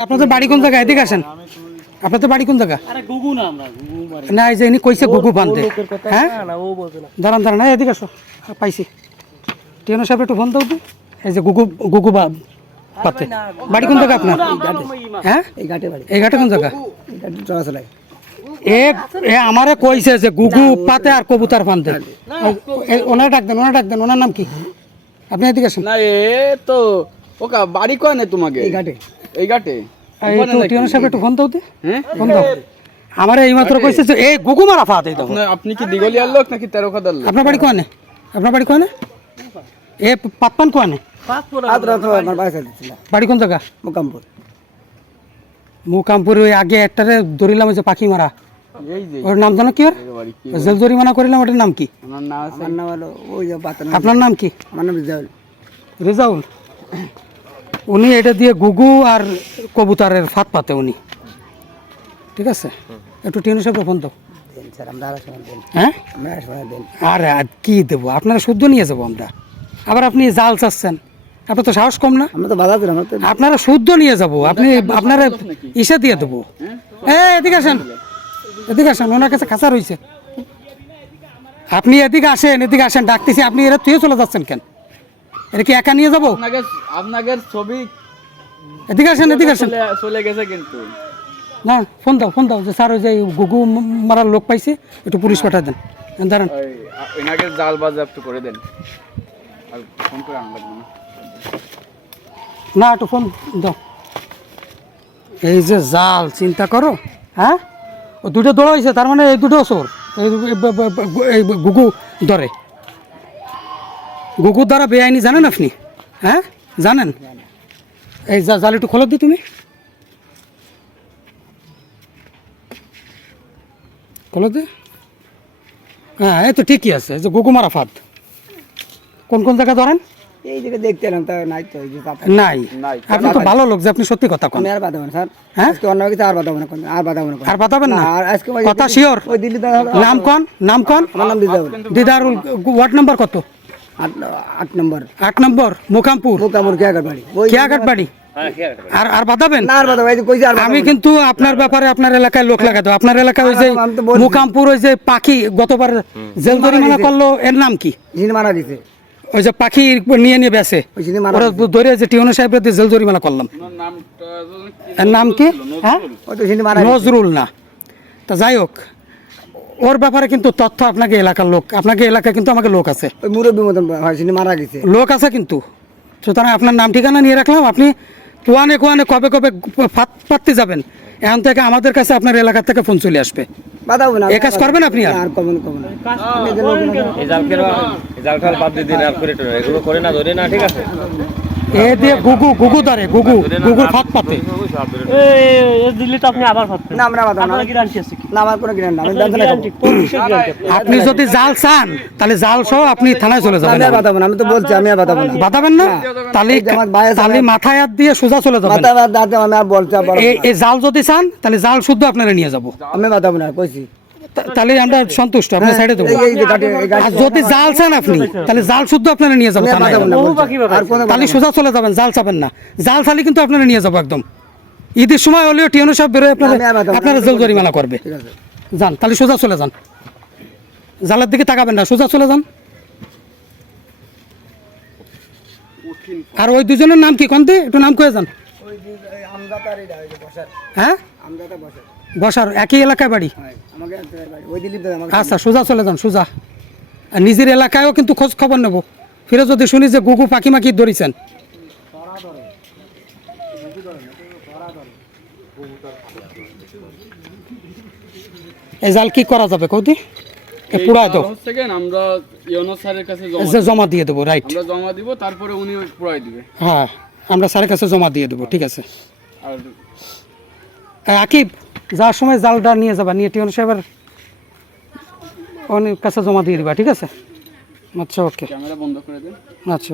আপনাদের বাড়ি কোন জায়গা এদিকে আসেন। আপনাদের বাড়ি কোন জায়গা? আরে না গুগু এই যে ইনি কইছে গুগু বান্ধে। হ্যাঁ? না না না। দাঁড়ান দাঁড়ান এই এদিকে আসো। হ্যাঁ, পাইছি। টিয়ানো সাহেব একটু ফোন দাও তো। এই যে গুগু গুগু বা পাতে বাড়ি কোন জায়গা আপনার? হ্যাঁ? এই ঘাটে বাড়ি। এই ঘাটে কোন জায়গা? ঘাটে এ এ আমারে কইছে যে গুগু পাতে আর কবুতর ফানতে ওনার ডাক দেন ওনার ডাক দেন ওনার নাম কি? আপনি এদিকে আসেন। না এ তো ওকা বাড়ি কয় না তোমাকে? এই ঘাটে। এই ঘাটে? এই তো সাহেব একটু ফোন দাও তো হ্যাঁ? ফোন দাও আমার এই মাত্র কইছে যে এই গুগু মারা ফাতে দাও আপনি কি দিগলিয়ার লোক নাকি তেরো খাদার লোক? আপনার বাড়ি কোয়ানে? আপনার বাড়ি কোয়ানে? এ পাতপান দিচ্ছিল বাড়ি কোন জায়গা? মোকামপুর। মুকামপুর ওই আগে একটারে ধরিলাম ওই যে পাখি মারা ওর নাম জানো কি ওর? জেল জরিমানা করিলাম ওটার নাম কি? আপনার নাম কি? আমার নাম রিজাউল। রেজাউল? উনি এটা দিয়ে গুগু আর কবুতরের ফাত পাতে উনি। ঠিক আছে? একটু টিনু সাহেব ফোন দাও। হ্যাঁ? আর কি দেবো? আপনারা শুদ্ধ নিয়ে যাব আমরা। আবার আপনি জাল চাচ্ছেন। আপনার তো সাহস কম না? আমরা তো বাধা দিলাম আপনারা শুদ্ধ নিয়ে যাব। আপনি আপনারা ইসে দিয়ে দেবো। এ এদিকে আসেন। এদিকে আসেন ওনার কাছে খাঁচা রয়েছে। আপনি এদিকে আসেন এদিকে আসেন ডাকতেছি। আপনি এরা তুই চলে যাচ্ছেন কেন? এটা কি একা নিয়ে যাব? আপনাকে আপনাকে ছবি এদিকে আসেন এদিকে আসেন। চলে গেছে কিন্তু। না ফোন দাও ফোন দাও যে স্যার ওই যে গুগু মারার লোক পাইছে একটু পুলিশ পাঠা দেন। দাঁড়ান। এনাকে জাল বাজেয়াপ্ত করে দেন। আর ফোন করে আনা লাগবে না। না একটু ফোন দাও। এই যে জাল চিন্তা করো হ্যাঁ? ও দুটো দৌড় হয়েছে তার মানে এই দুটো চোর এই গুগু ধরে। গুগুর দ্বারা বেআইনি জানেন আপনি? হ্যাঁ? জানেন? এই জাল একটু খোলো দি তুমি। খোলো দি। হ্যাঁ এই তো ঠিকই আছে যে গুগু মারা ফাঁদ। কোন কোন জায়গায় ধরেন? এই দিকে দেখতে এলাম তা নাই তো নাই। আপনি তো ভালো লোক যে আপনি সত্যি কথা কন। আর বাধাবো না স্যার। হ্যাঁ? আজকে অন্য কিছু আর বাধাবো না কোনো- আর বাধাবো না কোনো। আর বাতাবেন না? আর আজকে কথা শিওর ওই দিল্লি নাম কন নাম কন? আমার নাম রিজাউল দিদারুল ওয়ার্ড নাম্বার কত? আট আট নম্বর। আট নম্বর মুকামপুর। মোকামপুর কে বাড়ি কেয়াঘাট বাড়ি আর আর বাতাবেন না আর বাধাবো এই আর আমি কিন্তু আপনার ব্যাপারে আপনার এলাকায় লোক লাগাতে আপনার এলাকায় ওই যে আমি তো বলছি। মুকামপুর ওই যে পাখি গতবার জেল জরিমানা করল এর নাম কি? মারা দিছে ওই যে পাখি নিয়ে নিয়ে বেসে ওই মারা ওরা ধরে যে টিউনো সাহেবের দিয়ে জেল জরিমানা করলাম। এর নাম কি? হ্যাঁ? নজরুল না। তা যাই হোক ওর ব্যাপারে কিন্তু তথ্য আপনাকে এলাকার লোক আপনাকে এলাকায় কিন্তু আমাকে লোক আছে। ওই মুরব্বী মতন হয় জিন মারা গেছে। লোক আছে কিন্তু। সুতরাং আপনার নাম ঠিকানা নিয়ে রাখলাম আপনি কোয়ানে কোয়ানে কবে কবে ফাত পাততে যাবেন। এখন থেকে আমাদের কাছে আপনার এলাকা থেকে ফোন চলে আসবে। এ কাজ করবেন আপনি আর? Common common. এই জাল কেন? এই জাল টাল বাদ দিয়ে দিন আর করে টোরে। এগুলো করে না ধরে না ঠিক আছে? এ দিয়ে গুগু গুগু ধরে গুগু গুগুর ফাত পাতে। এই তো আপনি আবার ভাবতেন না আমরা আপনার গ্যারান্টি আছে কি? না আমার কোনো জ্ঞান আমি গ্যারান্টি কোন কিসের গ্যারান্টি আপনি যদি জাল চান তাহলে জাল সহ আপনি থানায় চলে যাবেন। আমি আর না আমি তো বলছি আমি আর বাধাবো না। বাতাবেন না? তাহলে মাথায় হাত দিয়ে সোজা চলে যাবেন। আমি আর বলছি এই জাল যদি চান তাহলে জাল শুদ্ধ আপনারা নিয়ে যাব। আমি বাধাবো না কইছি। তাহলে আমরা সন্তুষ্ট আপনার সাইডে দেবো আর যদি জাল চান আপনি তাহলে জাল শুদ্ধ আপনারা নিয়ে যাব থানায় তাহলে সোজা চলে যাবেন জাল চাবেন না। জাল চালি কিন্তু আপনারা নিয়ে যাব একদম। ঈদের সময় হলেও টিয়ানো সাহেব বেরোয় আপনারা আপনারা জেল জরিমানা করবে। ঠিক আছে। যান তাহলে সোজা চলে যান। জালের দিকে তাকাবেন না সোজা চলে যান। আর ওই দুজনের নাম কি? কোনতে একটু নাম কয়ে যান। হ্যাঁ? বসার একই এলাকায় বাড়ি? আচ্ছা সোজা চলে যান সোজা। আর নিজের এলাকায়ও কিন্তু খোঁজ খবর নেব। ফিরে যদি শুনি যে গুগু পাখি মাখি ধরিছেন। এই জাল কি করা যাবে কৌদি? পুরাই দাও। আমরা ইউনো স্যারের কাছে জমা দিয়ে দেবো রাইট আমরা জমা দিব তারপরে উনি পুরাই দিবে। হ্যাঁ আমরা স্যারের কাছে জমা দিয়ে দেবো ঠিক আছে। আর আকিব যাওয়ার সময় জালটা নিয়ে যাবা নিয়ে টিউন সাহেবের অনেক কাছে জমা দিয়ে দিবা ঠিক আছে? আচ্ছা ওকে। ক্যামেরা বন্ধ করে দেন আচ্ছা